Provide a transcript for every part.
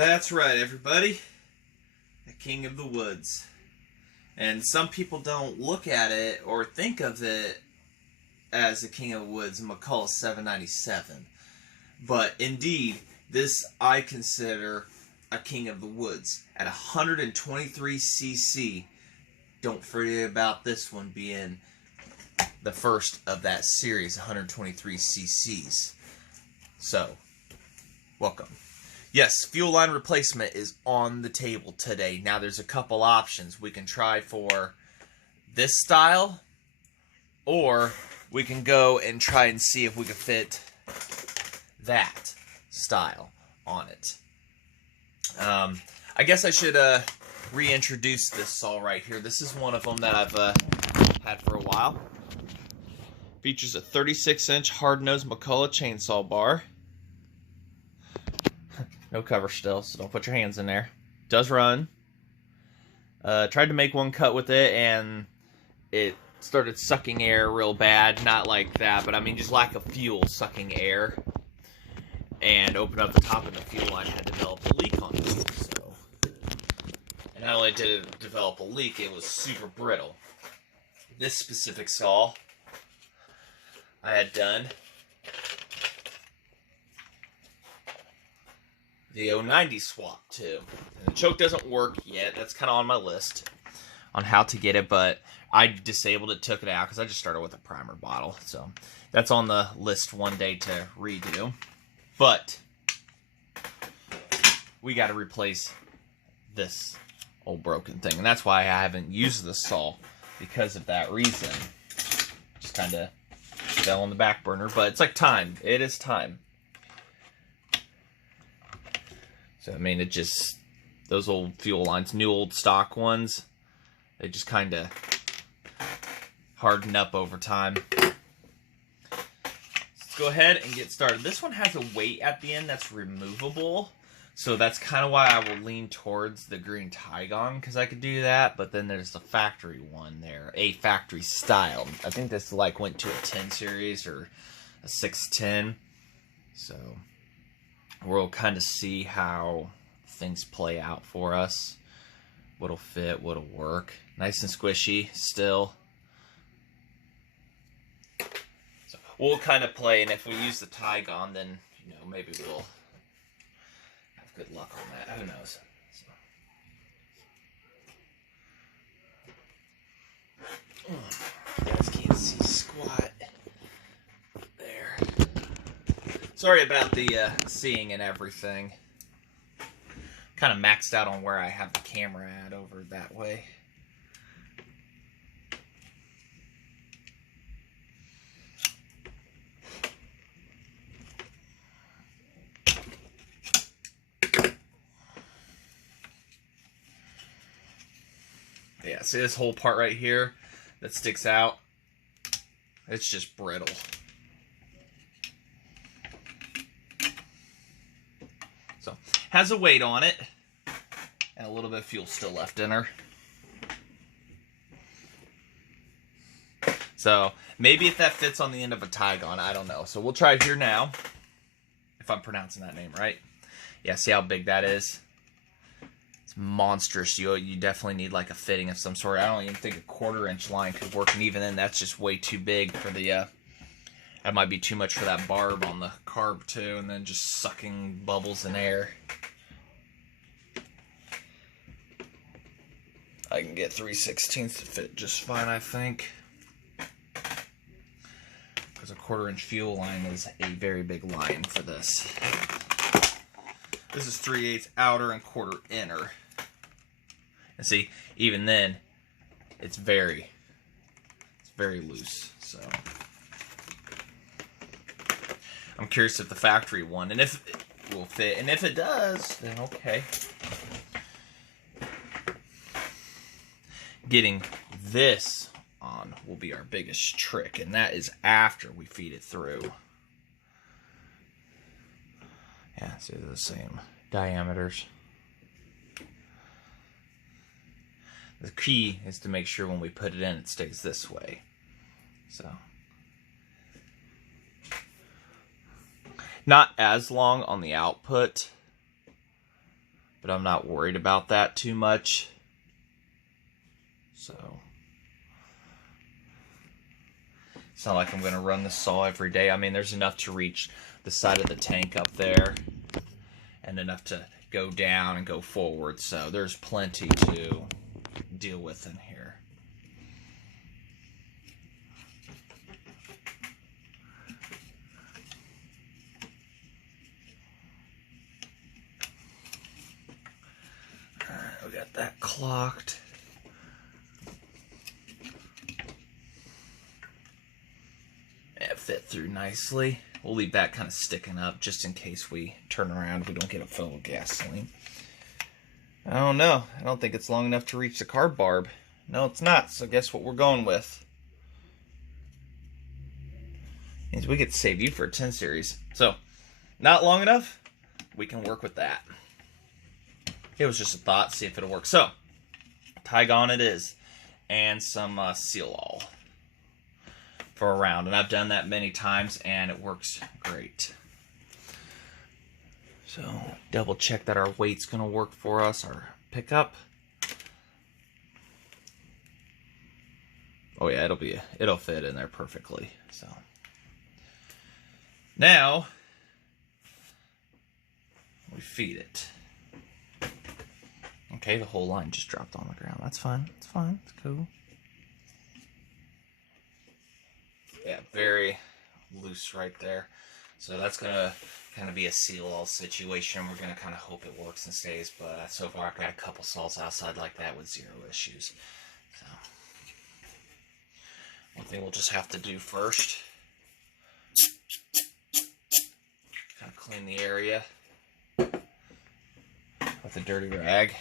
That's right, everybody. The King of the Woods. And some people don't look at it or think of it as the King of the Woods, McCulloch 797. But indeed, this I consider a King of the Woods. At 123cc, don't forget about this one being the first of that series, 123cc's. So, welcome. Yes, fuel line replacement is on the table today. Now there's a couple options. We can try for this style, or we can go and try and see if we can fit that style on it. I guess I should reintroduce this saw right here. This is one of them that I've had for a while. Features a 36-inch hard-nosed McCulloch chainsaw bar. No cover still, so don't put your hands in there. Does run. Tried to make one cut with it, and it started sucking air real bad. Not like that, but I mean just lack of fuel sucking air. And opened up the top of the fuel line, had developed a leak on it. So, and not only did it develop a leak, it was super brittle. This specific saw I had done the 090 swap too. And the choke doesn't work yet. That's kind of on my list on how to get it, but I disabled it, took it out, because I just started with a primer bottle. So that's on the list one day to redo. But we got to replace this old broken thing. And that's why I haven't used the saw, because of that reason. Just kind of fell on the back burner, but it's like time. It is time. So, I mean, it just, those old fuel lines, new old stock ones, they just kind of harden up over time. Let's go ahead and get started. This one has a weight at the end that's removable, so that's kind of why I will lean towards the green Tygon, because I could do that, but then there's the factory one there, a factory style. I think this like went to a 10 series or a 610, so we'll kind of see how things play out for us. What'll fit, what'll work. Nice and squishy still. So we'll kind of play, and if we use the Tygon, then, you know, maybe we'll have good luck on that. Who knows? So. You guys can't see squat. There. Sorry about the seeing and everything. Kind of maxed out on where I have the camera at over that way. Yeah, see this whole part right here that sticks out? It's just brittle. So, has a weight on it, and a little bit of fuel still left in her. So, maybe if that fits on the end of a Tygon, I don't know. So, we'll try it here now, if I'm pronouncing that name right. Yeah, see how big that is? It's monstrous. You definitely need like a fitting of some sort. I don't even think a 1/4-inch line could work, and even then, that's just way too big for the... that might be too much for that barb on the carb too, and then just sucking bubbles in air. I can get 3/16 to fit just fine, I think. Because a 1/4-inch fuel line is a very big line for this. This is 3/8 outer and 1/4 inner. And see, even then, it's very loose. So I'm curious if the factory one, and if it will fit, and if it does, then okay. Getting this on will be our biggest trick, and that is after we feed it through. Yeah, see, they're the same diameters. The key is to make sure when we put it in, it stays this way. So, not as long on the output, but I'm not worried about that too much. So it's not like I'm going to run the saw every day. I mean, there's enough to reach the side of the tank up there and enough to go down and go forward. So there's plenty to deal with in here. All right, we got that clocked. It fit through nicely. We'll leave that kind of sticking up just in case we turn around, we don't get it filled with gasoline. I don't know. I don't think it's long enough to reach the carb barb. No, it's not. So guess what we're going with? Means we get to save you for a 10 series. So, not long enough. We can work with that. It was just a thought, see if it'll work. So, Tygon it is. And some seal all for a round. And I've done that many times and it works great. So double check that our weight's going to work for us, our pickup. Oh yeah, it'll fit in there perfectly. So now we feed it. Okay, the whole line just dropped on the ground. That's fine. It's fine. It's cool. Yeah, very loose right there. So that's going to kind of be a seal-all situation. We're going to kind of hope it works and stays. But so far I've got a couple saws outside like that with zero issues. So one thing we'll just have to do first, kind of clean the area with a dirty rag.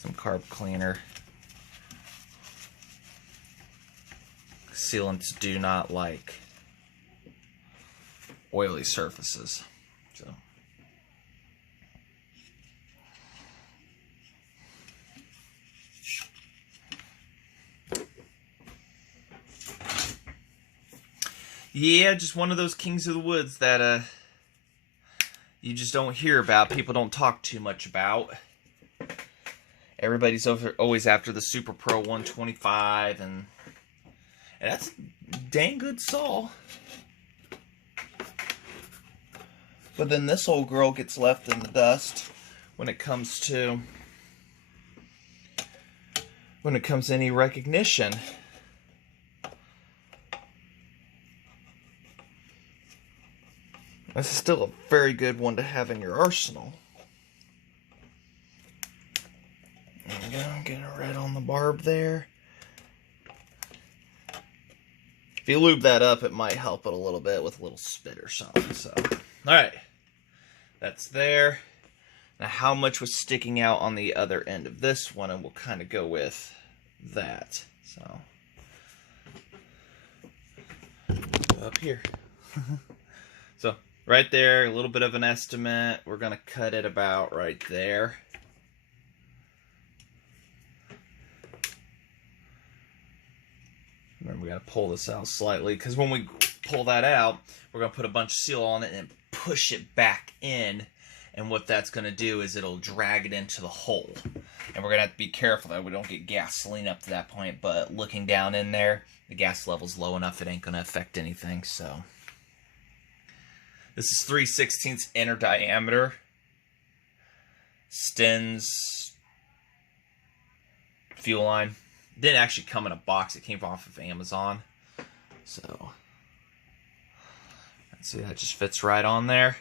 Some carb cleaner. Sealants do not like oily surfaces. So yeah, just one of those kings of the woods that you just don't hear about. People don't talk too much about. Everybody's always after the Super Pro 125, and that's a dang good saw. But then this old girl gets left in the dust when it comes to any recognition. This is still a very good one to have in your arsenal. There we go, getting a red on the barb there. If you lube that up, it might help it a little bit with a little spit or something. So, all right, that's there. Now, how much was sticking out on the other end of this one, and we'll kind of go with that. So, up here. So, right there, a little bit of an estimate. We're going to cut it about right there. Remember, we got to pull this out slightly, because when we pull that out, we're going to put a bunch of seal on it and push it back in. And what that's going to do is it'll drag it into the hole. And we're going to have to be careful that we don't get gasoline up to that point. But looking down in there, the gas level's low enough, it ain't going to affect anything. So this is 3/16 inner diameter. Sten's fuel line. Didn't actually come in a box. It came off of Amazon. So, see, that just fits right on there.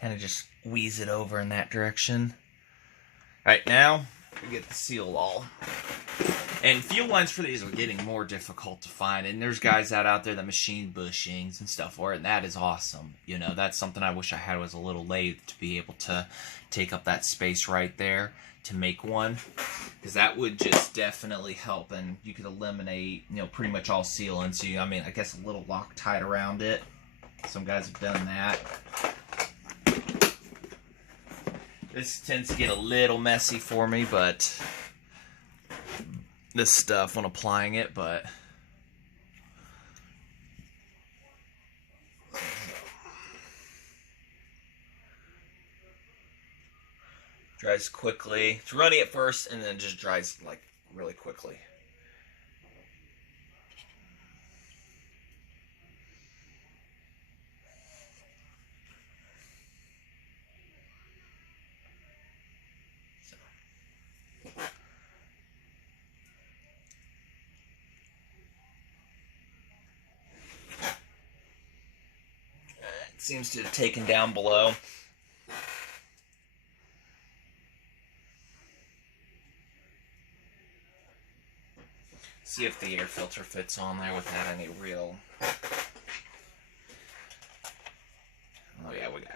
Kind of just squeeze it over in that direction. All right, now we get the seal all. And fuel lines for these are getting more difficult to find. And there's guys out there that machine bushings and stuff for it. And that is awesome. You know, that's something I wish I had was a little lathe to be able to take up that space right there to make one. Because that would just definitely help. And you could eliminate, you know, pretty much all sealants. I mean, I guess a little Loctite around it. Some guys have done that. This tends to get a little messy for me, but this stuff when applying it, but dries quickly. It's runny at first and then just dries like really quickly. It seems to have taken down below. See if the air filter fits on there without any real... Oh yeah, we gotta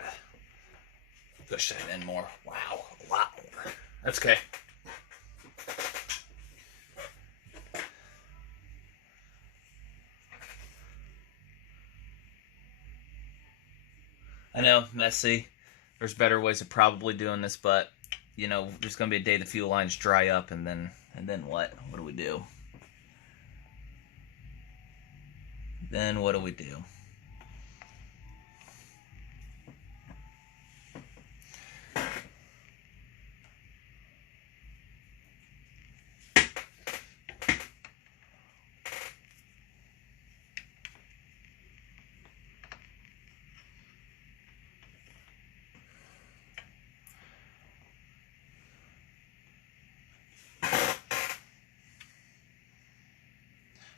push that in more. Wow, a lot more. That's okay. I know, messy. There's better ways of probably doing this, but you know, there's gonna be a day the fuel lines dry up, and then what? What do we do? Then what do we do?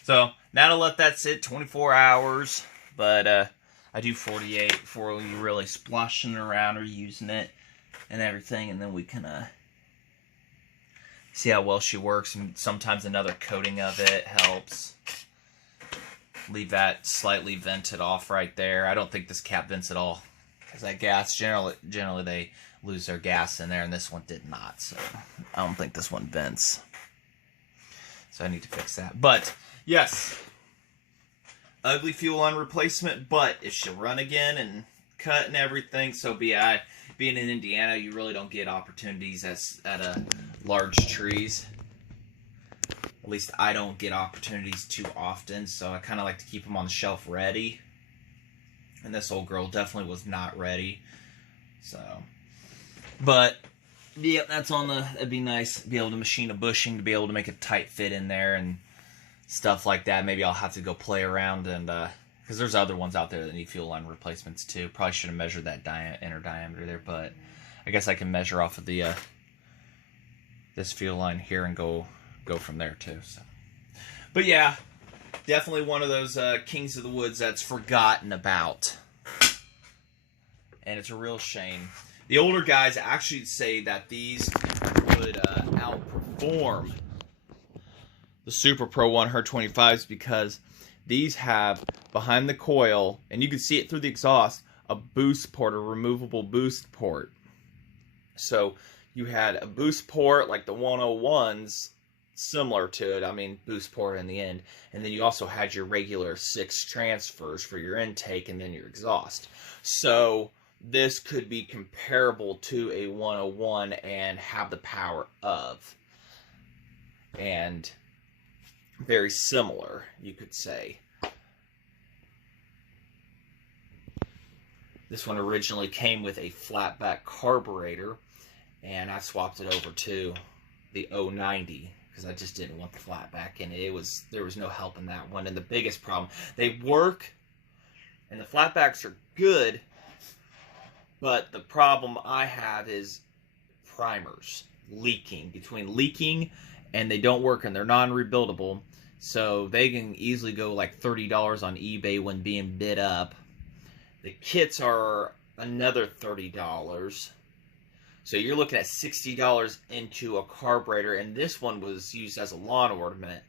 So now to let that sit 24 hours, but I do 48 before you really splashing around or using it and everything, and then we can see how well she works. And sometimes another coating of it helps. Leave that slightly vented off right there. I don't think this cap vents at all, because that gas generally they lose their gas in there, and this one did not. So I don't think this one vents. So I need to fix that. But yes, ugly fuel line replacement, but if she'll run again and cut and everything, so be it. Being in Indiana, you really don't get opportunities at large trees. At least I don't get opportunities too often, so I kind of like to keep them on the shelf ready. And this old girl definitely was not ready. So, but yeah, that's on the. It'd be nice to be able to machine a bushing to be able to make a tight fit in there and stuff like that. Maybe I'll have to go play around and because there's other ones out there that need fuel line replacements too. Probably should have measured that inner diameter there, but I guess I can measure off of the this fuel line here and go from there too. So, but yeah, definitely one of those kings of the woods that's forgotten about, and it's a real shame. The older guys actually say that these would outperform the Super Pro 125s because these have behind the coil, and you can see it through the exhaust, a boost port, a removable boost port. So you had a boost port like the 101s, similar to it, I mean boost port in the end, and then you also had your regular 6 transfers for your intake and then your exhaust. So this could be comparable to a 101 and have the power of, and very similar, you could say. This one originally came with a flatback carburetor, and I swapped it over to the 090 because I just didn't want the flatback, and there was no help in that one. And the biggest problem, they work, and the flatbacks are good, but the problem I have is primers leaking. Between leaking and they don't work and they're non-rebuildable, so they can easily go like $30 on eBay when being bid up. The kits are another $30. So you're looking at $60 into a carburetor, and this one was used as a lawn ornament.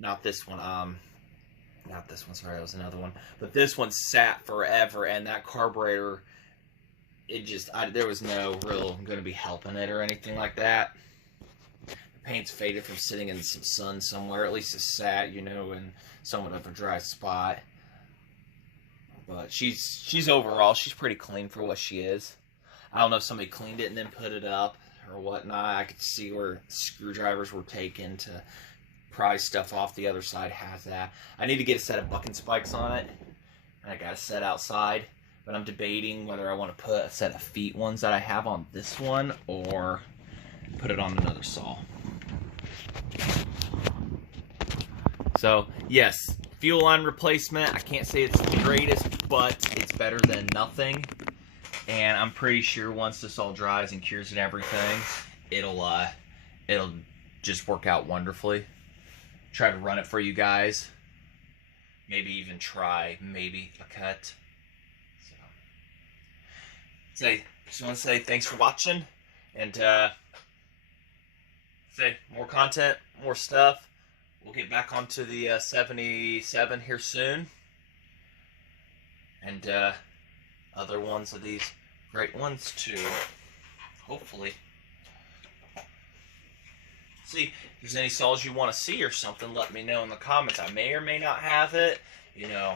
Not this one, not this one, sorry, that was another one. But this one sat forever, and that carburetor, it just, there was no real going to be helping it or anything like that. The paint's faded from sitting in some sun somewhere, at least it sat, you know, in somewhat of a dry spot. But she's overall, she's pretty clean for what she is. I don't know if somebody cleaned it and then put it up or whatnot. I could see where screwdrivers were taken to pry stuff off. The other side has that. I need to get a set of bucking spikes on it, and I got a set outside. But I'm debating whether I want to put a set of feet ones that I have on this one or put it on another saw. So, yes, fuel line replacement. I can't say it's the greatest, but it's better than nothing. And I'm pretty sure once this all dries and cures and everything, it'll just work out wonderfully. Try to run it for you guys. Maybe even try a cut. Just want to say thanks for watching, and say more content, more stuff. We'll get back onto the 77 here soon, and other ones of these great ones too. Hopefully. See, if there's any saws you want to see or something, let me know in the comments. I may or may not have it, you know,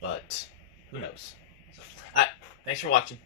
but who knows? So, alright, thanks for watching.